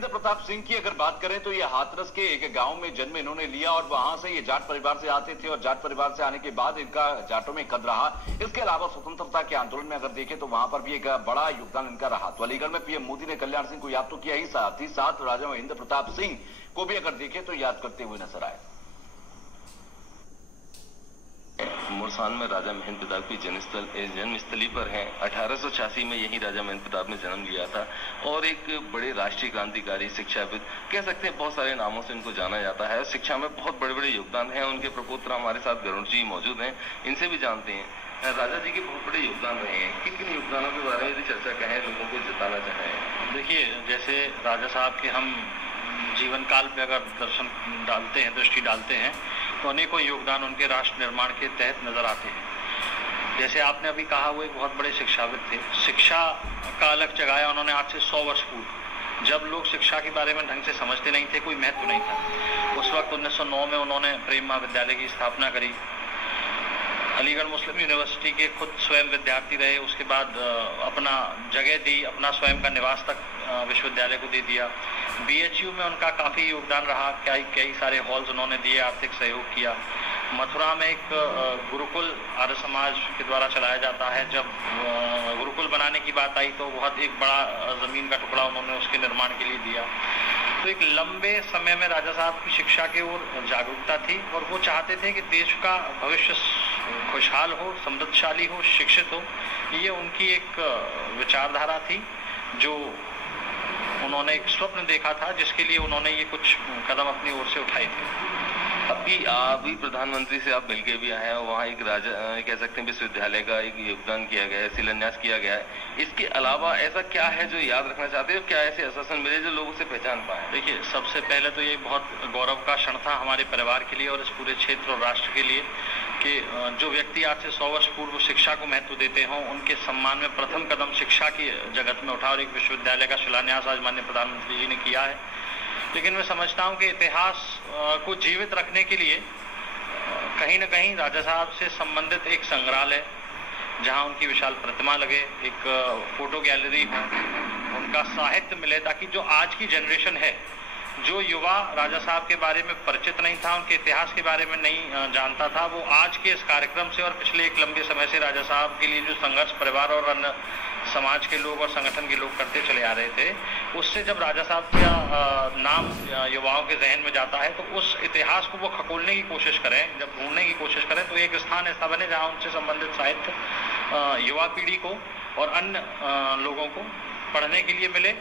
इंद्र प्रताप सिंह की अगर बात करें तो ये हाथरस के एक गांव में जन्म इन्होंने लिया और वहां से ये जाट परिवार से आते थे और जाट परिवार से आने के बाद इनका जाटों में कद रहा। इसके अलावा स्वतंत्रता के आंदोलन में अगर देखें तो वहां पर भी एक बड़ा योगदान इनका रहा। तो अलीगढ़ में पीएम मोदी ने कल्याण सिंह को याद तो किया ही, साथ ही साथ राजा महेंद्र प्रताप सिंह को भी अगर देखें तो याद करते हुए नजर आए। मुरसान में राजा महेंद्र प्रताप की जन्मस्थली पर है। 1886 में यही राजा महेंद्र प्रताप ने जन्म लिया था और एक बड़े राष्ट्रीय क्रांतिकारी, शिक्षाविद कह सकते हैं, बहुत सारे नामों से इनको जाना जाता है। शिक्षा में बहुत बड़े बड़े योगदान है। उनके प्रपुत्र हमारे साथ गरुड़ जी मौजूद हैं, इनसे भी जानते हैं। राजा जी के बहुत बड़े योगदान रहे हैं, किन किन योगदानों के बारे में यदि चर्चा कहें, लोगों को जताना चाहें? देखिए, जैसे राजा साहब के हम जीवन काल पे अगर दर्शन डालते हैं, दृष्टि डालते हैं, तो अनेकों योगदान उनके राष्ट्र निर्माण के तहत नजर आते हैं। जैसे आपने अभी कहा, वो एक बहुत बड़े शिक्षाविद थे। शिक्षा का अलग जगाया उन्होंने आज से 100 वर्ष पूर्व, जब लोग शिक्षा के बारे में ढंग से समझते नहीं थे, कोई महत्व नहीं था। उस वक्त 1909 में उन्होंने प्रेम महाविद्यालय की स्थापना करी। अलीगढ़ मुस्लिम यूनिवर्सिटी के खुद स्वयं विद्यार्थी रहे, उसके बाद अपना जगह दी, अपना स्वयं का निवास तक विश्वविद्यालय को दे दिया। बीएचयू में उनका काफ़ी योगदान रहा, कई सारे हॉल्स उन्होंने दिए, आर्थिक सहयोग किया। मथुरा में एक गुरुकुल आर्य समाज के द्वारा चलाया जाता है। जब गुरुकुल बनाने की बात आई तो बहुत एक बड़ा ज़मीन का टुकड़ा उन्होंने उसके निर्माण के लिए दिया। तो एक लंबे समय में राजा साहब की शिक्षा की ओर जागरूकता थी और वो चाहते थे कि देश का भविष्य खुशहाल हो, समृद्धशाली हो, शिक्षित हो। ये उनकी एक विचारधारा थी, जो उन्होंने एक स्वप्न देखा था, जिसके लिए उन्होंने ये कुछ कदम अपनी ओर से उठाए थे। अभी प्रधानमंत्री से आप मिलके भी आए हैं, वहाँ एक राजा कह सकते हैं विश्वविद्यालय का एक योगदान किया गया है, शिलान्यास किया गया है। इसके अलावा ऐसा क्या है जो याद रखना चाहते हैं? क्या ऐसे आश्वासन मिले जो लोग उसे पहचान पाए? देखिए, सबसे पहले तो ये बहुत गौरव का क्षण था हमारे परिवार के लिए और इस पूरे क्षेत्र और राष्ट्र के लिए कि जो व्यक्ति आज से 100 वर्ष पूर्व शिक्षा को महत्व देते हों, उनके सम्मान में प्रथम कदम शिक्षा की जगत में उठा और एक विश्वविद्यालय का शिलान्यास आज माननीय प्रधानमंत्री जी ने किया है। लेकिन मैं समझता हूं कि इतिहास को जीवित रखने के लिए कहीं न कहीं राजा साहब से संबंधित एक संग्रहालय, जहां उनकी विशाल प्रतिमा लगे, एक फोटो गैलरी हो, उनका साहित्य मिले, ताकि जो आज की जनरेशन है, जो युवा राजा साहब के बारे में परिचित नहीं था, उनके इतिहास के बारे में नहीं जानता था, वो आज के इस कार्यक्रम से और पिछले एक लंबे समय से राजा साहब के लिए जो संघर्ष परिवार और अन्य समाज के लोग और संगठन के लोग करते चले आ रहे थे, उससे जब राजा साहब का नाम युवाओं के जहन में जाता है, तो उस इतिहास को वो खकोलने की कोशिश करें, जब ढूंढने की कोशिश करें, तो एक स्थान ऐसा बने जहाँ उनसे संबंधित साहित्य युवा पीढ़ी को और अन्य लोगों को पढ़ने के लिए मिले।